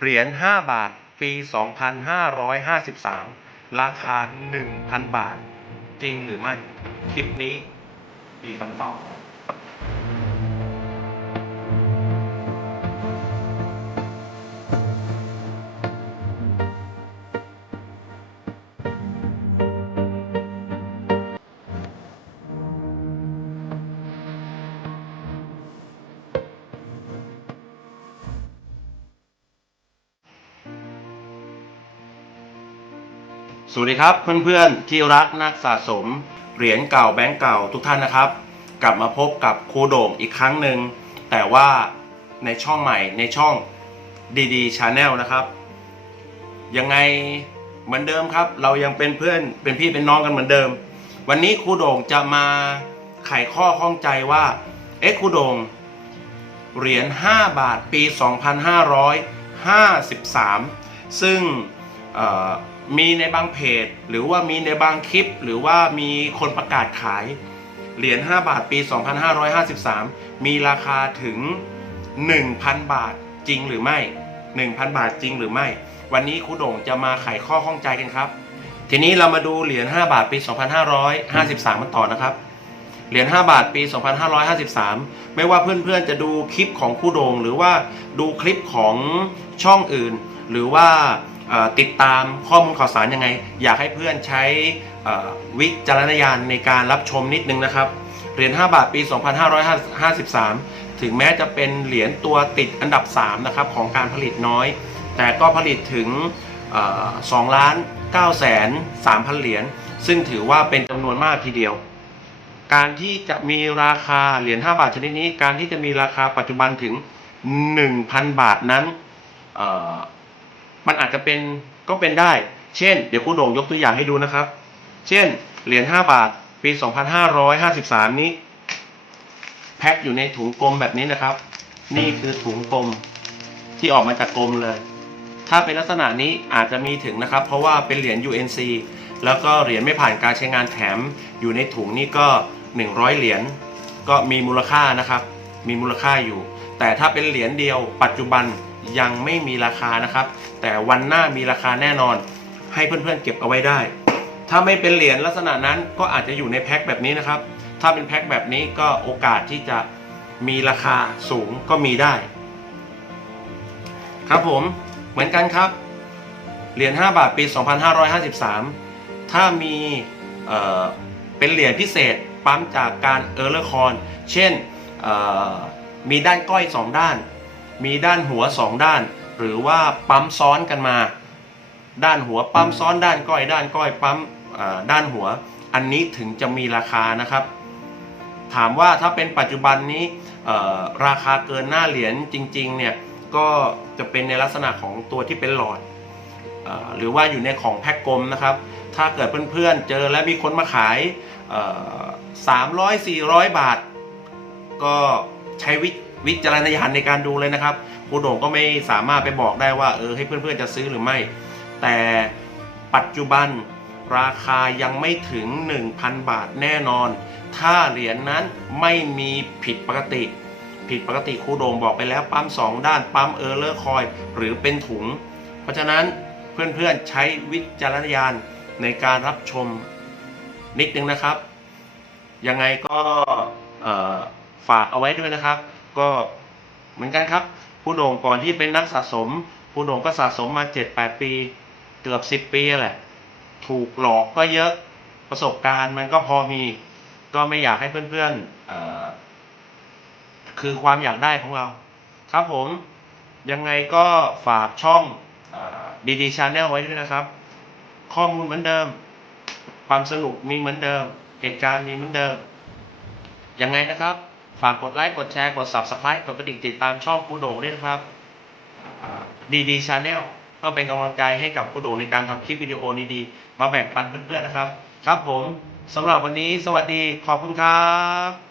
เหรียญ 5 บาท ปี 2553 ราคา 1,000 บาท จริงหรือไม่ คลิปนี้มีคำตอบ สวัสดีครับเพื่อนๆที่รักนักสะสม เหรียญเก่าแบงก์เก่าทุกท่านนะครับ กลับมาพบกับครูโด่งอีกครั้งหนึ่งแต่ว่าในช่องใหม่ในช่องดีดีชาแนลนะครับ ยังไงเหมือนเดิมครับ เรายังเป็นเพื่อนเป็นพี่เป็นน้องกันเหมือนเดิม วันนี้ครูโด่งจะมาไขข้อข้องใจว่าเอ๊ะครูโด่งเหรียญ5บาทปี 2553 ซึ่งเอ่อ มีในบางเพจ หรือว่ามีในบางคลิป หรือว่ามีคนประกาศขาย เหรียญ 5 บาทปี 2553 มีราคาถึง 1,000 บาทจริงหรือไม่ 1,000 บาทจริงหรือไม่ วันนี้ครูโด่งจะมาไขข้อข้องใจกันครับ ทีนี้เรามาดูเหรียญ 5 บาทปี 2553มันต่อนะครับเหรียญ5บาทปี 2553 ไม่ว่าเพื่อนๆจะดูคลิปของครูโด่งหรือว่าดูคลิปของช่องอื่น หรือว่า ติดตามข้อมูลข่าวสารยังไง อยากให้เพื่อนใช้วิจารณญาณในการรับชมนิดนึงนะครับ เหรียญ 5 บาทปี 2553 ถึงแม้จะเป็นเหรียญตัวติดอันดับ 3 นะครับ ของการผลิตน้อย แต่ก็ผลิตถึง2ล้าน9แสน3พันเหรียญ ซึ่งถือว่าเป็นจำนวนมากทีเดียว การที่จะมีราคาเหรียญ 5 บาทชนิดนี้ การที่จะมีราคาปัจจุบันถึง 1,000 บาทนั้น มันอาจจะเป็นก็เป็นได้ เช่น เดี๋ยวครูโด่งยกตัวอย่างให้ดูนะครับ เช่น เหรียญ5บาท ปี 2553 นี้ แพ็คอยู่ในถุงกลมแบบนี้นะครับ นี่คือถุงกลมที่ออกมาจากกลมเลย ถ้าเป็นลักษณะนี้อาจจะมีถึงนะครับ เพราะว่าเป็นเหรียญ UNC แล้วก็เหรียญไม่ผ่านการใช้งานแถม อยู่ในถุงนี่ก็ 100 เหรียญก็มีมูลค่านะครับ มีมูลค่าอยู่ แต่ถ้าเป็นเหรียญเดียว ปัจจุบัน ยังไม่มีราคานะครับ แต่วันหน้ามีราคาแน่นอน ให้เพื่อนๆเก็บเอาไว้ได้ ถ้าไม่เป็นเหรียญลักษณะนั้นก็อาจจะอยู่ในแพ็คแบบนี้นะครับ ถ้าเป็นแพ็คแบบนี้ก็โอกาสที่จะมีราคาสูงก็มีได้ ครับผมเหมือนกันครับ เหรียญ5บาทปี 2553 ถ้ามีเอ่อเป็นเหรียญพิเศษปั๊มจากการเออร์เลอร์คอน เช่นมีด้านก้อย 2 ด้าน มีด้านหัว 2 ด้าน หรือว่าปั๊มซ้อนกันมา ด้านหัวปั๊มซ้อนด้านก้อย ด้านก้อยปั๊มด้านหัว อันนี้ถึงจะมีราคานะครับ ถามว่าถ้าเป็นปัจจุบันนี้ราคาเกินหน้าเหรียญจริงๆเนี่ยก็จะเป็นในลักษณะของตัวที่เป็นหลอดอหรือว่าอยู่ในของแพ็คกลมนะครับ ถ้าเกิดเพื่อนๆเจอแล้วมีคนมาขายสามร้อยสี่ร้อยบาท ก็ใช้วิ วิจารณญาณในการดูเลยนะครับครูโด่งก็ไม่สามารถไปบอกได้ว่าเออให้เพื่อนๆจะซื้อหรือไม่ แต่ปัจจุบันราคายังไม่ถึง 1,000 บาทแน่นอน ถ้าเหรียญนนั้นไม่มีผิดปกติ ผิดปกติครูโด่งบอกไปแล้วปั๊มสองด้านปั๊มเออร์เลอร์คอยหรือเป็นถุง เพราะฉะนั้นเพื่อนๆใช้วิจารณญาณในการรับชมนิดนึงนะครับ ยังไงก็ฝากเอาไว้ด้วยนะครับ ก็เหมือนกันครับ ผู้โด่งก่อนที่เป็นนักสะสม ผู้โด่งก็สะสมมา 7-8 ปี เกือบ 10 ปีแหละ ถูกหลอกก็เยอะประสบการณ์มันก็พอมี ก็ไม่อยากให้เพื่อนๆอคือความอยากได้ของเรา ครับผม ยังไงก็ฝากช่องดีดีชาแนลไว้ด้วยนะครับ ข้อมูลเหมือนเดิม ความสนุกมีเหมือนเดิมเหตุการณ์มีเหมือนเดิมยังไงนะครับ ฝากกดไลค์ กดแชร์ กด subscribe กดกระดิ่งติดตามช่องคูโด่งด้วยนะครับดีดีชาแนลก็เป็นกำลังใจให้กับคูโด่งในการทำคลิปวิดีโอดีๆมาแบ่งปันเพื่อนๆนะครับ ครับผมสำหรับวันนี้สวัสดีขอบคุณครับ